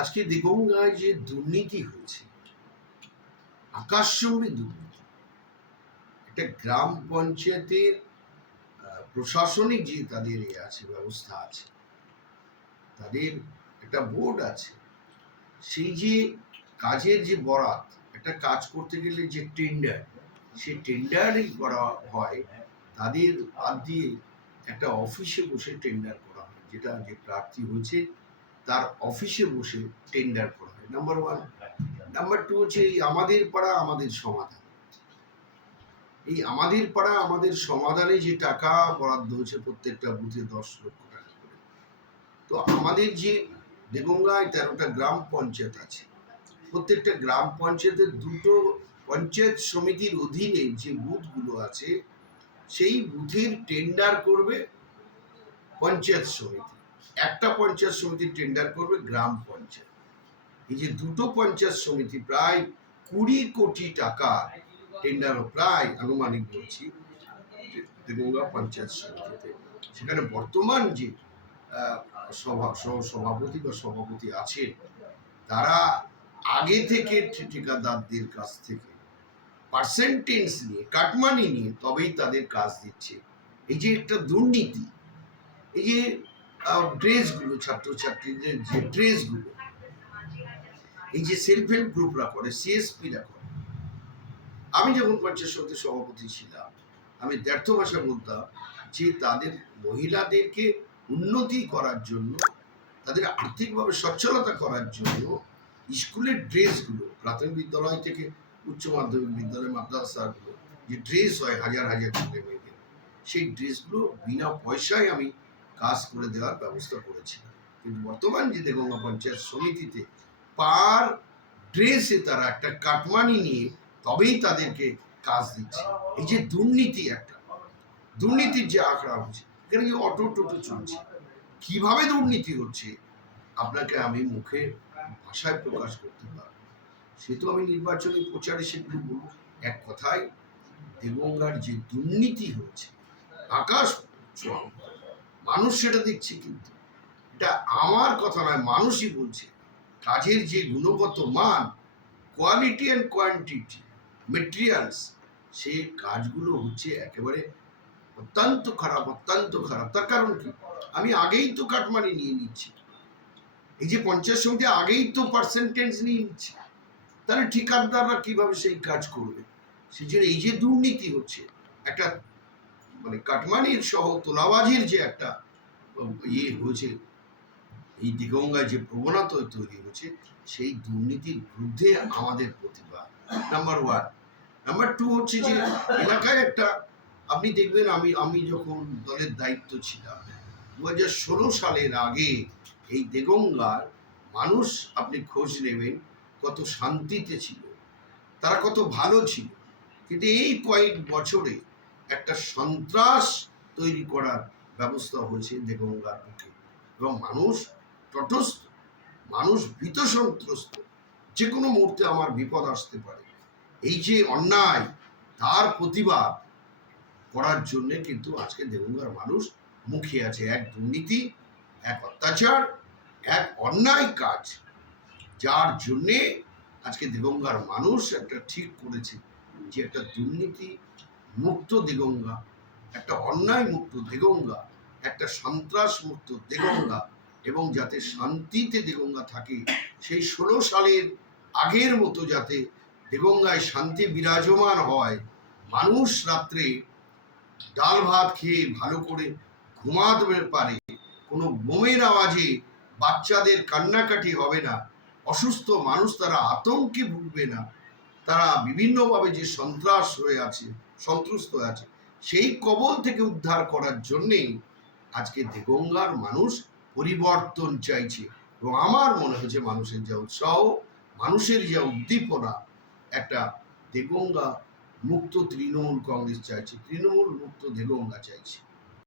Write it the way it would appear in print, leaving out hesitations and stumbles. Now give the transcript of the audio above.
আজকে দেগঙ্গায় যে দুর্নীতি হয়েছে, আকাশচুম্বী দুর্নীতি, একটা গ্রাম পঞ্চায়েতের প্রশাসনিক যে তাদের আছে ব্যবস্থা আছে, তাদের একটা বোর্ড আছে, সেই যে কাজের যে বরাত, একটা কাজ করতে গেলে যে টেন্ডার, সেই টেন্ডারিং করা হয়, তাদের বাদ দিয়ে একটা অফিসে বসে টেন্ডার করা হয়, যেটা যে প্রার্থী হয়েছে তার অফিসে বসে টেন্ডার করা হয়। Number one. নাম্বার টু হচ্ছে এই আমাদের পাড়া আমাদের সমাধান। এই আমাদের পাড়া আমাদের সমাধানে যে টাকা বরাদ্দ হয়েছে প্রত্যেকটা বুথে 10 লক্ষ টাকা করে। তো আমাদের যে দেগঙ্গায় 13টা গ্রাম পঞ্চায়েত আছে, প্রত্যেকটা গ্রাম পঞ্চায়েতের দুটো পঞ্চায়েত সমিতির অধীনে যে বুথগুলো আছে, সেই বুথের টেন্ডার করবে পঞ্চায়েত সমিতি, একটা পঞ্চায়েত সমিতির টেন্ডার করবে গ্রাম পঞ্চায়েত। এই যে দুটো পঞ্চায়েত সমিতি প্রায় 20 কোটি টাকা টেন্ডারও প্রায় আনুমানিক বলছি দেগঙ্গা পঞ্চায়েত সমিতিতে। সেখানে বর্তমান যে সভাপতি বা সভাপতি আছে, তারা আগে থেকে ঠিকাদারদের কাছ থেকে পার্সেন্টেজ নিয়ে, কাটমানি নিয়ে তবেই তাদের কাজ দিচ্ছে। এই যে একটা দুর্নীতি, এই যে ড্রেসগুলো, ছাত্রছাত্রীদের যে ড্রেসগুলো, এই যে সেলফ হেল্প গ্রুপরা করে, সিএসপিরা করে। আমি যখন পঞ্চায়েত সমিতির সভাপতি ছিলাম, আমি দ্ব্যর্থ ভাষা বলতাম যে তাদের মহিলাদেরকে উন্নতি করার জন্য, তাদের আর্থিকভাবে সচ্ছলতা করার জন্য স্কুলের ড্রেসগুলো, প্রাথমিক বিদ্যালয় থেকে উচ্চ মাধ্যমিক বিদ্যালয়, মাদ্রাসাগুলো যে ড্রেস হয় হাজার হাজার ছেলে মেয়েদের, সেই ড্রেসগুলো বিনা পয়সায় আমি কাজ করে দেওয়ার ব্যবস্থা করেছিলাম। কিন্তু বর্তমান যে দেগঙ্গা পঞ্চায়েত সমিতিতে পার ড্রেসে তারা একটা কাটমানি নিয়ে তবেই তাদেরকে কাজ দিচ্ছে। এই যে দুর্নীতি, একটা দুর্নীতির যে আঁকড়া হচ্ছে, এখানে যে অটো টোটো চলছে, কিভাবে দুর্নীতি হচ্ছে আপনাকে আমি মুখে ভাষায় প্রকাশ করতে পারবো। সে তো আমি নির্বাচনী প্রচারে সেগুলো বলবো। এক কথায় দেগঙ্গার যে দুর্নীতি হচ্ছে আকাশ ছোঁয়া, মানুষ সেটা দেখছে। কিন্তু এটা আমার কথা নয়, মানুষই বলছে। কাজের যে গুণগত মান, কোয়ালিটি অ্যান্ড কোয়ান্টিটি, মেটেরিয়ালস, সেই কাজগুলো হচ্ছে একেবারে অত্যন্ত খারাপ, অত্যন্ত খারাপ। তার কারণ কি? আমি আগেই তো কাটমানি নিয়ে নিচ্ছি, এই যে পঞ্চায়েত সমিতি আগেই তো পার্সেন্টেজ নিয়ে নিচ্ছে, তাহলে ঠিকাদাররা কিভাবে সেই কাজ করবে? সেই জন্য এই যে দুর্নীতি হচ্ছে, একটা মানে কাটমানির সহ তোলাবাজির যে একটা ইয়ে হয়েছে, এই দিগঙ্গায় যে প্রবণতা তৈরি হচ্ছে, সেই দুর্নীতির বিরুদ্ধে আমাদের প্রতিবাদ নাম্বার ওয়ান। নাম্বার টু হচ্ছে যে এলাকায় একটা, আপনি দেখবেন আমি যখন দলের দায়িত্ব ছিলাম 2016 সালের আগে, এই দেগঙ্গার মানুষ আপনি খোঁজ নেবেন কত শান্তিতে ছিল, তারা কত ভালো ছিল। কিন্তু এই কয়েক বছরে একটা সন্ত্রাস তৈরি করার ব্যবস্থা হয়েছে দেগঙ্গার বুকে, এবং মানুষ তটস্থ, মানুষ ভীত সন্ত্রস্ত, যে কোনো মুহূর্তে আমার বিপদ আসতে পারে। এই যে অন্যায়, তার প্রতিবাদ করার জন্য কিন্তু আজকে দেগঙ্গার মানুষ মুখিয়ে আছে। এক দুর্নীতি, এক অত্যাচার, এক অন্যায় কাজ, যার জন্যে আজকে দেগঙ্গার মানুষ একটা ঠিক করেছে যে একটা দুর্নীতি মুক্ত দেগঙ্গা, একটা অন্যায় মুক্ত দেগঙ্গা, একটা সন্ত্রাস মুক্ত দেগঙ্গা, এবং যাতে শান্তিতে দেগঙ্গা থাকে, সেই 16 সালের আগের মতো যাতে দেগঙ্গায় শান্তি বিরাজমান হয়, মানুষ রাত্রে ডাল ভাত খেয়ে ভালো করে ঘুমাতে পারে, কোনো বোমের আওয়াজে বাচ্চাদের কান্নাকাটি হবে না, অসুস্থ মানুষ তারা আতঙ্কে ভুগবে না, তারা বিভিন্নভাবে যে সন্ত্রাস হয়ে আছে, সন্ত্রস্ত আছে, সেই কবল থেকে উদ্ধার করার জন্যেই আজকে দেগঙ্গার মানুষ পরিবর্তন চাইছে। এবং আমার মনে হচ্ছে মানুষের যা উৎসাহ, মানুষের যা উদ্দীপনা, একটা দেগঙ্গা মুক্ত তৃণমূল কংগ্রেস চাইছে, তৃণমূল মুক্ত দেগঙ্গা চাইছে।